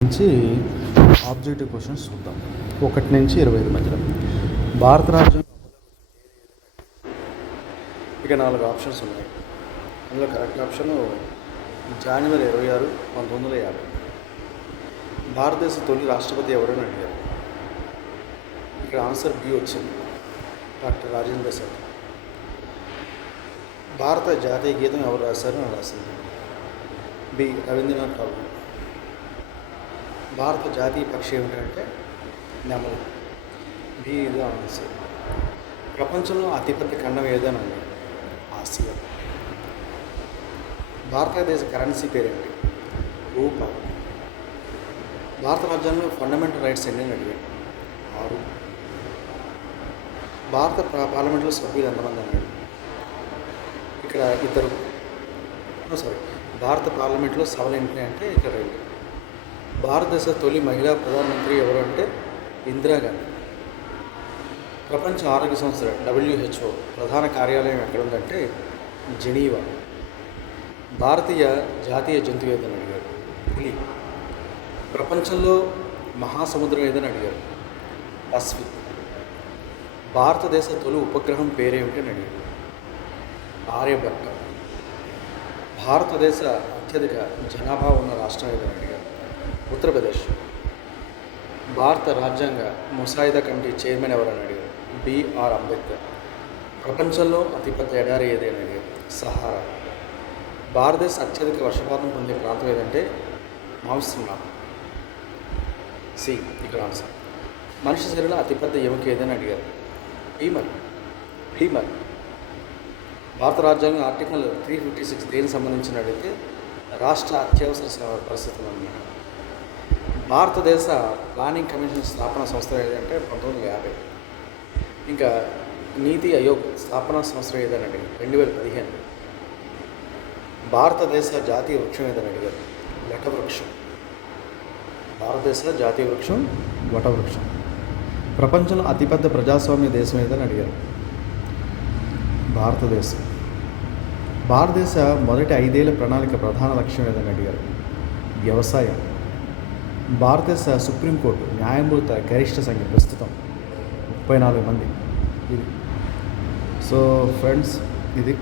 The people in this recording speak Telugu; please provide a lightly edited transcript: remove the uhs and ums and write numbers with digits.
నుంచి ఆబ్జెక్టివ్ క్వశ్చన్స్ చూద్దాం. 1 నుంచి 25 మధ్యలో. భారత రాజ్యాంగం ఇక 4 ఆప్షన్స్ ఉన్నాయి. అందులో కరెక్ట్ ఆప్షన్ జనవరి 26, 1950. భారతదేశ తొలి రాష్ట్రపతి ఎవరని అడిగారు. ఇక్కడ ఆన్సర్ బి వచ్చింది, డాక్టర్ రాజేంద్ర ప్రసాద్. భారత జాతీయ గీతం ఎవరు రాశారు అని రాసింది, బి రవీంద్రనాథ్ ఠాగూర్. భారత జాతీయ పక్షి ఏమిటంటే నెమలి, బి ఇది ఆన్సర్. ప్రపంచంలో అతిపెద్ద ఖండం ఏదని ఉంది, ఆసియా. భారతదేశ కరెన్సీ పేరేంటి, రూపాయి. భారత రాజ్యాంగంలో ఫండమెంటల్ రైట్స్ ఎన్ని అని అడిగాడు, 6. భారత పార్లమెంట్లో సభ్యులు ఎంతమంది అన్నాడు, ఇక్కడ 2. భారత పార్లమెంట్లో సభలు ఏంటి అంటే ఇక్కడ 2. భారతదేశ తొలి మహిళా ప్రధానమంత్రి ఎవరు అంటే ఇందిరాగాంధీ. ప్రపంచ ఆరోగ్య సంస్థ WHO ప్రధాన కార్యాలయం ఎక్కడ ఉందంటే జెనీవా. భారతీయ జాతీయ జంతువు ఏదని అడిగారు, పులి. ప్రపంచంలో మహాసముద్రం ఏదని అడిగారు, పసిఫిక్. భారతదేశ తొలి ఉపగ్రహం పేరేమిటి అని అడిగారు, ఆర్యభట్ట. భారతదేశ అత్యధిక జనాభా ఉన్న రాష్ట్రం ఏదని అడిగారు, ఉత్తరప్రదేశ్. భారత రాజ్యాంగ ముసాయిదా కమిటీ చైర్మన్ ఎవరని అడిగారు, బిఆర్ అంబేద్కర్. ప్రపంచంలో అతిపెద్ద ఎడారి ఏది అని అడిగారు, సహారా. భారతదేశ అత్యధిక వర్షపాతం పొందే ప్రాంతం ఏదంటే మాన్సూన్, సి ఇక్కడ ఆన్సర్. మనిషి శరీరంలో అతిపెద్ద ఎముక ఏదని అడిగారు, ఫీమర్. భారత రాజ్యాంగం ఆర్టికల్ 356 దేనికి సంబంధించిన అడిగితే రాష్ట్ర అత్యవసర పరిస్థితులు అన్నమాట. భారతదేశ ప్లానింగ్ కమిషన్ స్థాపన సంస్థ ఏదంటే 1950. ఇంకా నీతి ఆయోగ్ స్థాపన సంస్థ ఏదని అడిగారు, 2015. భారతదేశ జాతీయ వృక్షం ఏదని అడిగారు, వటవృక్షం. భారతదేశ జాతీయ వృక్షం వటవృక్షం. ప్రపంచంలో అతిపెద్ద ప్రజాస్వామ్య దేశం ఏదని అడిగారు, భారతదేశం. భారతదేశ మొదటి 5 ఏళ్ల ప్రణాళిక ప్రధాన లక్ష్యం ఏదని అడిగారు, వ్యవసాయం. భారతదేశ సుప్రీంకోర్టు న్యాయమూర్తుల గరిష్ట సంఖ్య ప్రస్తుతం 34 మంది. ఇది సో ఫ్రెండ్స్, ఇది